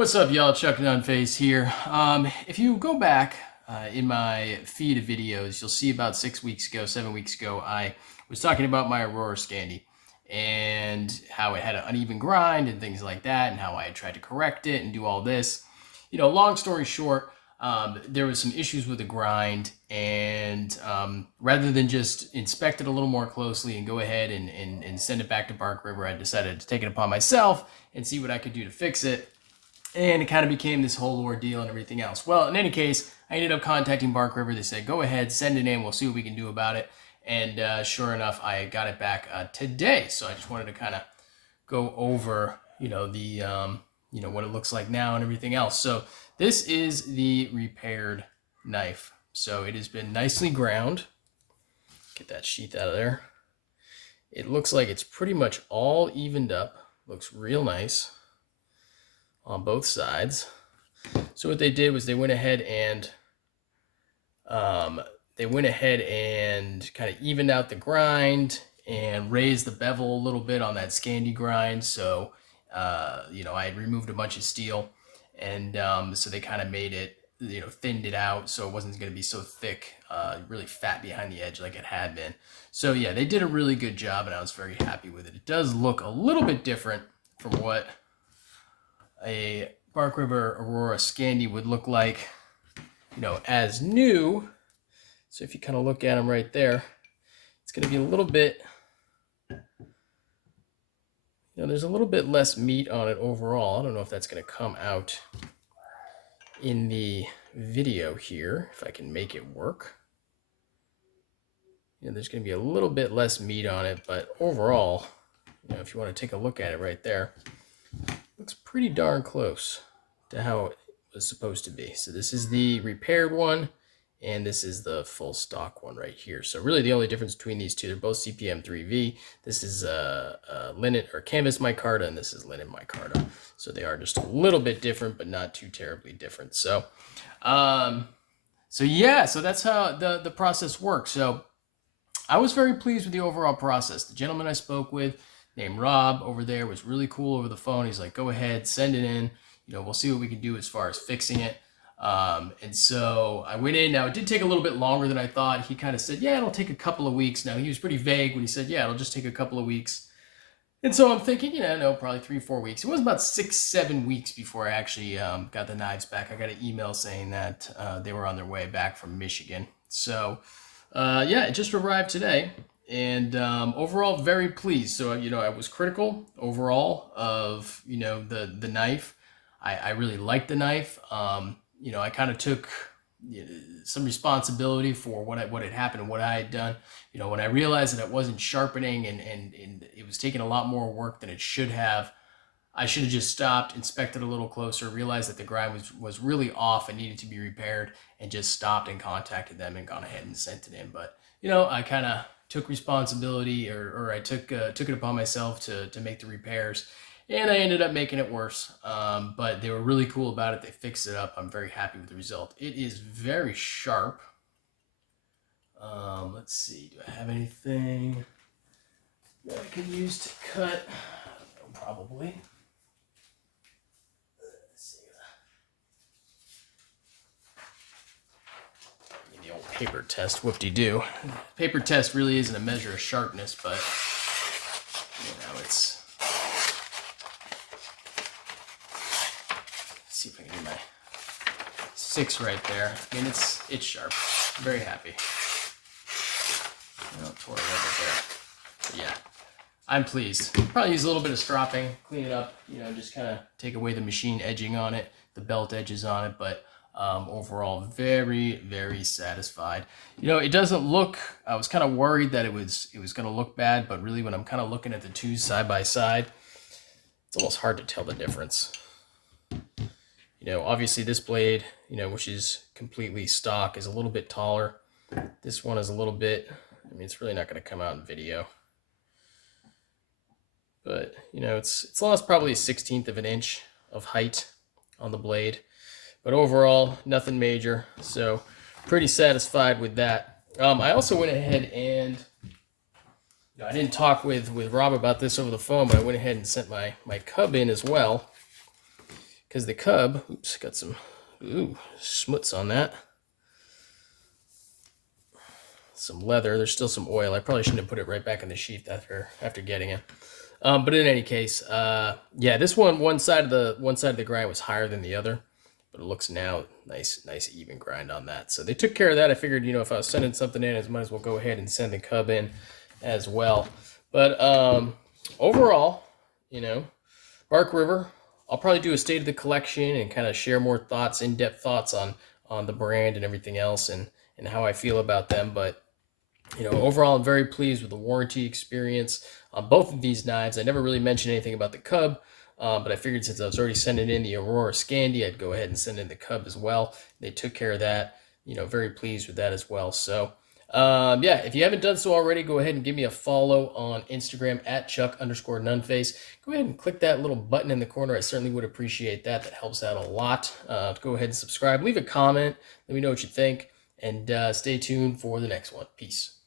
What's up, y'all? Chuck Nunface here. If you go back in my feed of videos, you'll see about 7 weeks ago, I was talking about my Aurora Scandi and how it had an uneven grind and things like that, and how I had tried to correct it and do all this. Long story short, there was some issues with the grind, and rather than just inspect it a little more closely and go ahead and send it back to Bark River, I decided to take it upon myself and see what I could do to fix it. And it kind of became this whole ordeal and everything else. Well, in any case, I ended up contacting Bark River. They said, go ahead, send it in. We'll see what we can do about it. And sure enough, I got it back today. So I just wanted to kind of go over, what it looks like now and everything else. So this is the repaired knife. So it has been nicely ground. Get that sheath out of there. It looks like it's pretty much all evened up. Looks real nice on both sides. So what they did was they went ahead and kind of evened out the grind and raised the bevel a little bit on that Scandi grind. So I had removed a bunch of steel, and so they kind of made it, thinned it out so it wasn't going to be so thick, really fat behind the edge like it had been. So yeah, they did a really good job, and I was very happy with it. It does look a little bit different from what a Bark River Aurora Scandi would look like, as new. So if you kind of look at them right there, it's going to be a little bit, there's a little bit less meat on it overall. I don't know if that's going to come out in the video here, if I can make it work. There's going to be a little bit less meat on it, but overall, if you want to take a look at it right there, looks pretty darn close to how it was supposed to be. So this is the repaired one, and this is the full stock one right here. So really the only difference between these two, they're both CPM 3V. This is linen or canvas micarta, and this is linen micarta. So they are just a little bit different, but not too terribly different. So yeah, so that's how the process works. So I was very pleased with the overall process. The gentleman I spoke with, named Rob over there, was really cool over the phone. He's like, go ahead, send it in. We'll see what we can do as far as fixing it. And so I went in. Now, it did take a little bit longer than I thought. He kind of said, yeah, it'll take a couple of weeks. Now, he was pretty vague when he said, yeah, it'll just take a couple of weeks. And so I'm thinking, no, probably 3-4 weeks. It was about 6-7 weeks before I actually got the knives back. I got an email saying that they were on their way back from Michigan. So, yeah, it just arrived today. And overall, very pleased. So, I was critical overall of, the knife. I really liked the knife. I kind of took some responsibility for what had happened and what I had done. When I realized that it wasn't sharpening and it was taking a lot more work than it should have, I should have just stopped, inspected a little closer, realized that the grind was really off and needed to be repaired, and just stopped and contacted them and gone ahead and sent it in. But, I kind of took responsibility, or I took it upon myself to make the repairs, and I ended up making it worse. But they were really cool about it. They fixed it up. I'm very happy with the result. It is very sharp. Let's see. Do I have anything that I could use to cut? Probably. Let's see. The old paper test. Whoop-de-doo. Paper test really isn't a measure of sharpness, but it's. See if I can do my 6 right there. I mean, it's sharp. I'm very happy. Tore a little bit there. But yeah, I'm pleased. Probably use a little bit of stropping, clean it up, just kind of take away the machine edging on it, the belt edges on it, but overall, very, very satisfied. It doesn't look, I was kind of worried that it was going to look bad, but really when I'm kind of looking at the two side by side, it's almost hard to tell the difference. Obviously this blade, which is completely stock, is a little bit taller. This one is a little bit, it's really not going to come out in video. But, it's lost probably 1/16 of an inch of height on the blade. But overall, nothing major. So, pretty satisfied with that. I also went ahead and, I didn't talk with Rob about this over the phone, but I went ahead and sent my cub in as well. because the cub, oops, got some schmutz on that. Some leather. There's still some oil. I probably shouldn't have put it right back in the sheath after getting it. But in any case, yeah, this one side of the grind was higher than the other, but it looks now nice even grind on that. So they took care of that. I figured, you know, if I was sending something in, I might as well go ahead and send the cub in as well. But overall, you know, Bark River, I'll probably do a state of the collection and kind of share more thoughts, in-depth thoughts on the brand and everything else, and how I feel about them. But you know, overall, I'm very pleased with the warranty experience on both of these knives. I never really mentioned anything about the cub, but I figured since I was already sending in the Aurora Scandi, I'd go ahead and send in the cub as well. They took care of that. You know, very pleased with that as well. So, yeah, if you haven't done so already, go ahead and give me a follow on Instagram at Chuck_Nunface. Go ahead and click that little button in the corner. I certainly would appreciate that. That helps out a lot. Go ahead and subscribe. Leave a comment. Let me know what you think. And stay tuned for the next one. Peace.